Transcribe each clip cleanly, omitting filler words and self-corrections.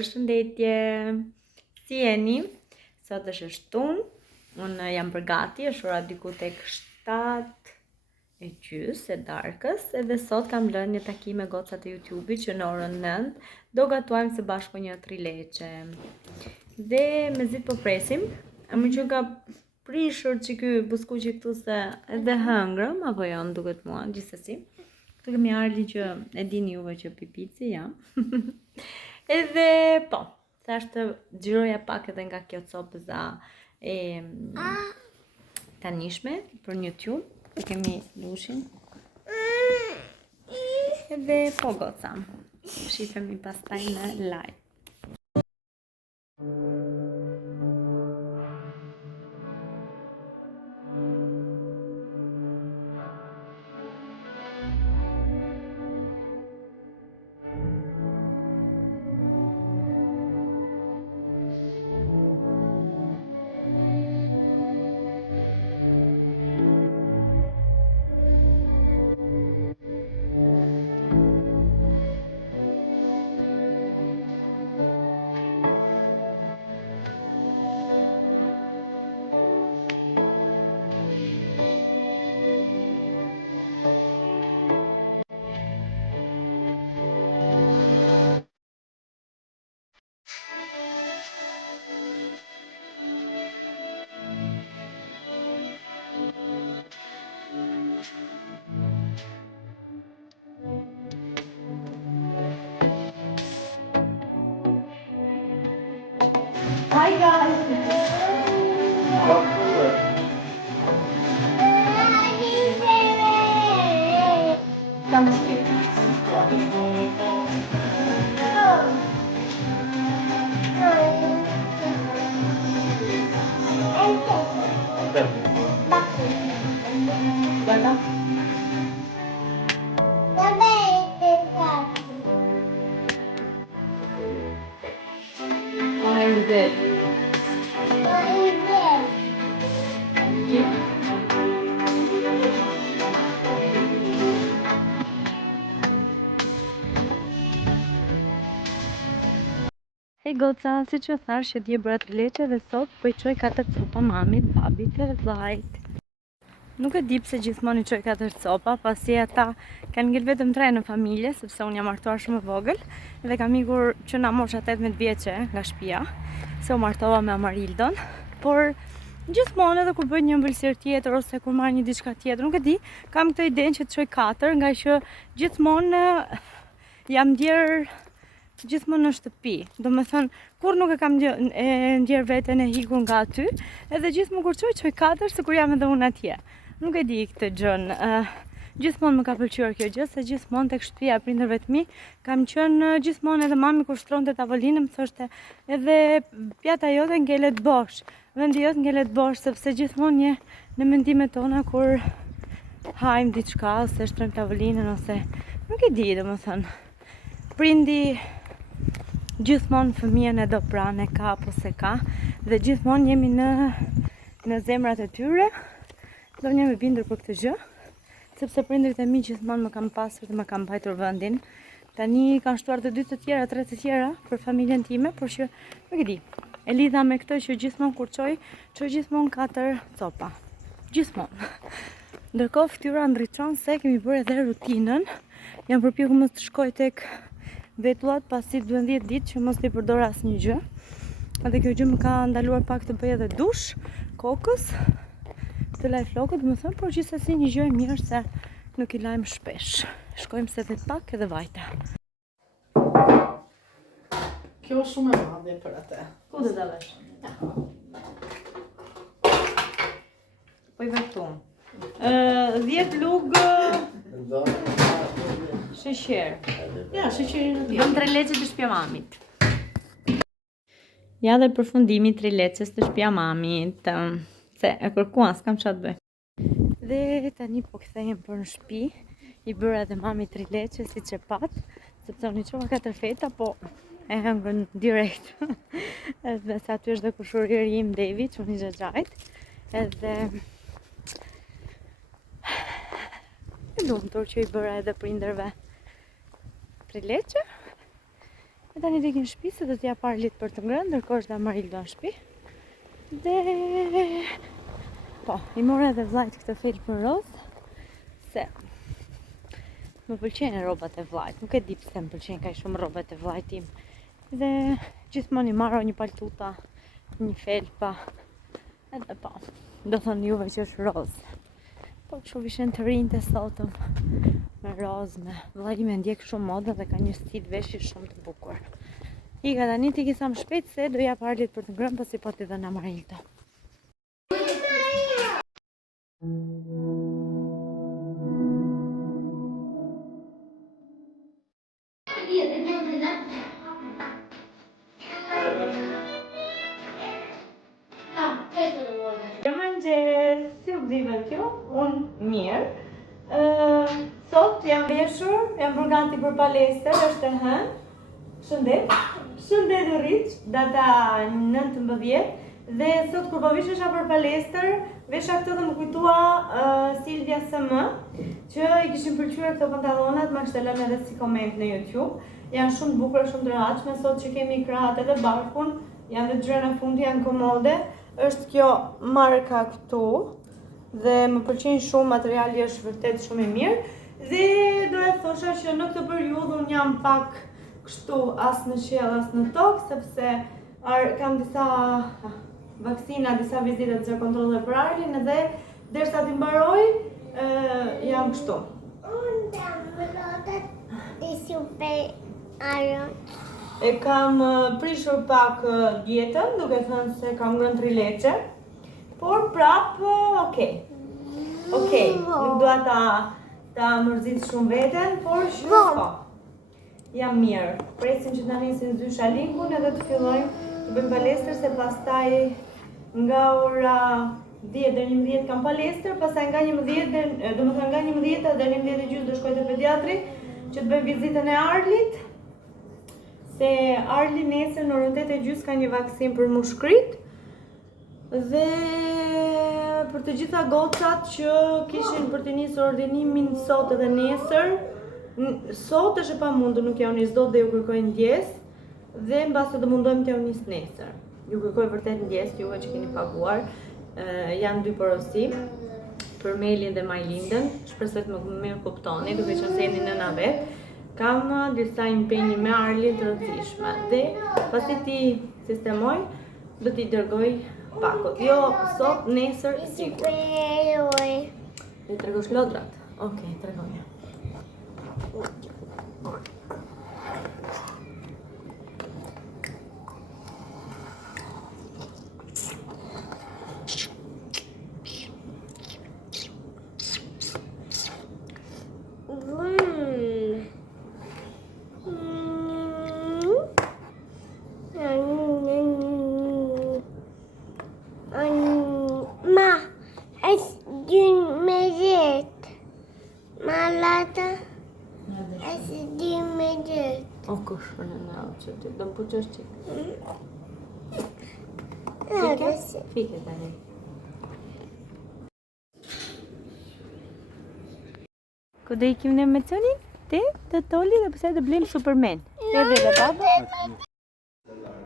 Përshëndetje, si jeni? Sot është shtunë, unë jam përgati, është ora diku tek 7:30 e darkës, edhe sot kam lënë një takim me gocat e YouTube-it që në orën 9 do gatuajmë së bashku një trileçe. Dhe mezi po presim, më që ka prishur që ky buskuqi këtu se edhe hëngrëm, apo jo, në duket mua, gjithsesi. Këtë kemi ardhi që e dini juve që pipici jam. Edhe po, thashtë xhiroja pak edhe nga kjo copëza e tanishme për një YouTube. Këtu kemi lushin. Edhe po goca, shifemi pastaj në live. Hi guys! Come here. Guarda. What is it? Hej goca, si që thash që dje bëra trileçe dhe sot po i qoj 4 copa mamit, babit e vllajt. Nuk e di pse gjithmonë i qoj 4 copa, pasi ata kanë ngel vetëm 3 në familje, sepse unë jam martuar shumë e vogël dhe kam ikur që na mosha 18 vjeçe nga shtëpia, se u martova me Amarildon, por gjithmonë edhe kur bëj një ëmbëlsirë tjetër ose kur marr një diçka tjetër, nuk e di, kam këtë idenë që të çoj 4, nga që gjithmonë jam ndjer gjithmonë në shtëpi. Do me thënë, kur nuk e kam ndjer veten e hikur nga aty, edhe gjithmonë kur çoj 4 se kur jam edhe unë atje. Nuk e di këtë gjën. Gjithmonë më ka pëlqyer kjo gjë, se gjithmonë tek shtëpia e prindërve të mi kam qenë gjithmonë, edhe mami kur shtronte tavolinën më thoshte edhe pjata jote ngelet bosh, vendi jot ngelet bosh, sepse gjithmonë je në mendimet tona kur hajm diçka ose shtrojmë tavolinën ose nuk e di, domethënë. Prindi gjithmonë fëmijën e do pranë, ka apo se ka, dhe gjithmonë jemi në zemrat e tyre. Do jam e bindur për këtë gjë, sepse prindërit e mi gjithmonë më kanë pasur dhe më kanë mbajtur vendin. Tani kanë shtuar të 2 të tjera, 3 të tjera për familjen time, por që nuk e di. E lidha me këtë që gjithmonë kur çoj gjithmonë 4 copa. Gjithmonë. Ndërkohë fytyra ndriçon se kemi bërë edhe rutinën. Jam përpjekur mos të shkoj tek vetullat pasi 12 ditë që mos t'i përdor asnjë gjë. Edhe kjo gjë më ka ndaluar pak të bëj edhe dush kokës, të laj flokët, më thënë, por gjithsesi një gjë e mirë se nuk i lajmë shpesh. Shkojmë se vet pak edhe vajte. Kjo është shumë e madhe për atë. Ku do ta lësh? Po i vërtu. 10 lugë sheqer. Ja, sheqerin e Bëm trileçe të shtëpia mamit. Ja dhe përfundimi trileçes të shtëpia mamit. Se e kërkuan, s'kam çfarë të bëj. Dhe tani po kthehem për në shtëpi. I bëra edhe mami trileçe siç e pat, sepse unë i çova 4 feta, po e hëngrën direkt. Edhe sa aty është dhe kushuriri im Devi, që unë i xhaxhajt. Edhe e lumtur që i bëra edhe prindërve trileçe. E tani të ikin në shtëpi se do t'ja Arlit për të ngrënë, ndërkohë është dhe Amarildo në shtëpi. Dhe po, i mora edhe vllajt këtë fel për rozë, se më pëlqejnë rrobat e vllajt. Nuk e di pse më pëlqejnë kaq shumë rrobat e vllajt tim. Dhe gjithmonë i marrë një paltuta, një felpa. Edhe po, do thonë juve që është rozë. Po kështu vishën të rinj të sotëm me rozë, me vllai im e ndjek shumë modën dhe ka një stil veshje shumë të bukur. Ika tani ti kisa më shpejt se do jap Arlit për të ngrënë pasi po t'i dhënë Amarildo. Mëngjes, si u gdhive kjo? Unë mirë. Sot jam veshur, jam bërë gati për palestër, është e hënë. Shëndet. Shëndet u rriq, data 19. Dhe sot kur po vishesha për palestër, vesha këto dhe më kujtua Silvia SM, që i kishin pëlqyer këto pantallonat, ma kishte lënë edhe si koment në YouTube. Janë shumë të bukura, shumë të rehatshme, sot që kemi krahat edhe barkun, janë dhe gjëra në fundi, janë komode. Është kjo marka këtu dhe më pëlqejnë shumë, materiali është vërtet shumë i mirë. Dhe doja të thosha që në këtë periudhë unë jam pak kështu as në qiell as në tokë, sepse kam disa vaksina, disa vizita të kontrolle për Arlin edhe derisa ti mbaroj jam kështu. Unë jam rotat dhe super aron. E kam prishur pak dietën, duke thënë se kam ngrënë 3 leçe, por prap okay. Nuk dua ta mërzit shumë veten, por shko. Jam mirë. Presim që ta nisim zdysha linkun edhe të fillojmë të bëjmë palestër, se pastaj nga ora 10 deri 11 kam palestër, pastaj nga 11 deri 11:30 do shkoj te pediatri që të bëjmë vizitën e Arlit. Se Arli nesër në orën 8:30 ka një vaksin për mushkrit. Dhe për të gjitha gocat që kishin për të nisur ordinimin sot edhe nesër, sot është e pamundur, nuk ja u nis dot dhe ju kërkoj ndjes, dhe mbase do mundohem t'ja u nis nesër. Ju kërkoj vërtet ndjes, juve që keni paguar. Janë 2 porosi për Melin dhe Majlindën. Shpresoj të më mirë kuptoni, duke qenë se jeni nëna vet. Kam disa impenje me Arlin të rëndësishme dhe pasi ti sistemoj, do t'i dërgoj pakot. Jo sot, nesër, sigur. E tregosh lodrat? Okej, tregoja. O kush për në nërë që ty, do më puqësh qikë. Fike? Fike të një. Ku dhe ikim në me cënin? Ti, të toli dhe pëse të blejmë Superman. Të dhe baba?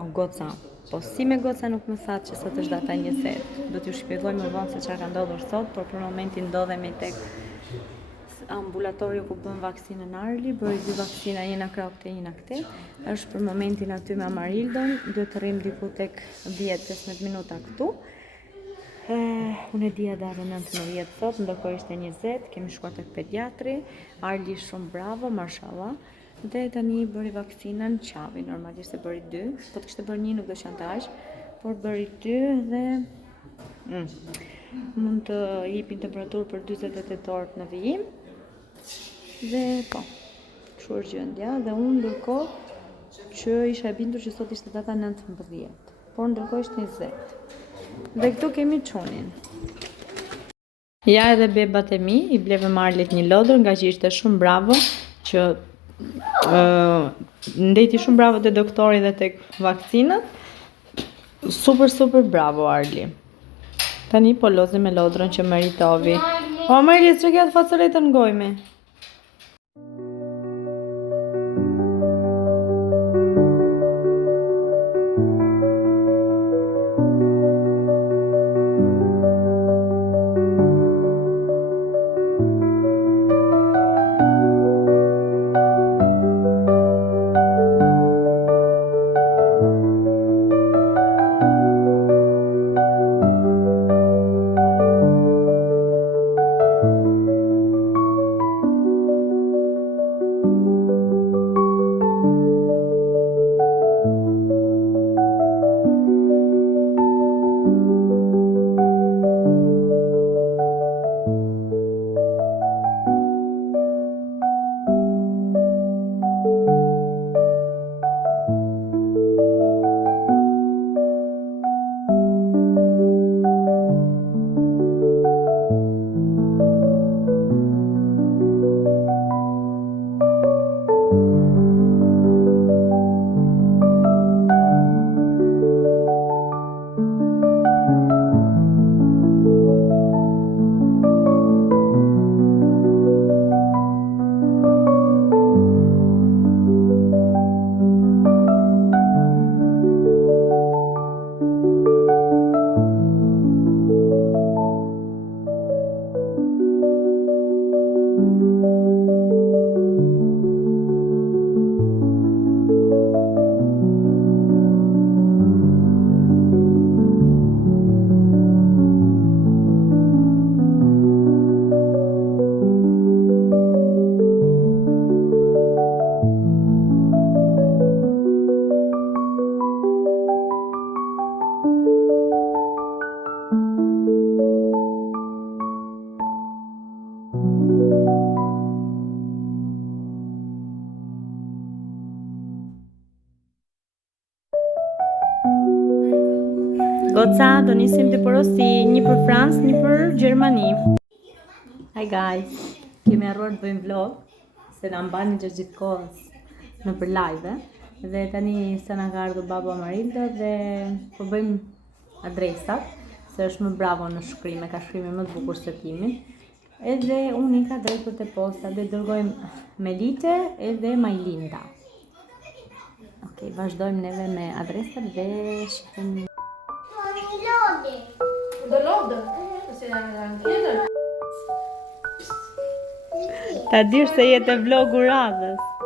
O goca, po si me goca nuk më thatë që sot është data 20. Do t'ju shpjegoj më vonë se çfarë ka ndodhur sot, por për momentin ndodhemi tek ambulatoriu ku bën vaksinën Arli, bëri 2 vaksina, njëna krau këte, njëna këte. Është për momentin aty me Amarildon, do të rrim diku tek 10-15 minuta këtu. Unë e dija data 19 sot, ndërkohë ishte 20, kemi shkuar tek pediatri, Arli shumë bravo, mashallah. Dhe tani bëri vaksinën qavi, normalisht e bëri 2, po të kishte bërë 1 nuk do qenë të aq, por bëri 2 dhe mund të jepin temperaturë për 48 orë në vijim. Dhe po, kështu është gjendja dhe unë ndërkohë që isha e bindur që sot ishte data 19, por ndërkohë ishte 20. Dhe këtu kemi çunin. Ja edhe bebat e mi, i bleve Arlit një lodër nga që ishte shumë bravo, që ndeti shumë bravo te doktori dhe tek vaksinat. Super bravo Arli. Tani po lozim me lodrën që meritovi. O Amarili, që kja të facoletën ngojme? goca, do nisim dy porosi, një për Francë, një për Gjermani. Hi guys, kemi arruar të bëjmë vlog, se na mbani gjatë gjithë kohës në për live, dhe tani se na ka ardhur baba Marilda dhe po bëjmë adresat, se është më bravo në shkrime, ka shkrime më të bukur se timin. Edhe unë i ka drejt për të posta, dhe dërgojmë Melite edhe Majlinda. Ok, vazhdojmë neve me adresat dhe shkrim. Do lodë? Se janë tjetër? Ta dirë se jetë vlogu radhës.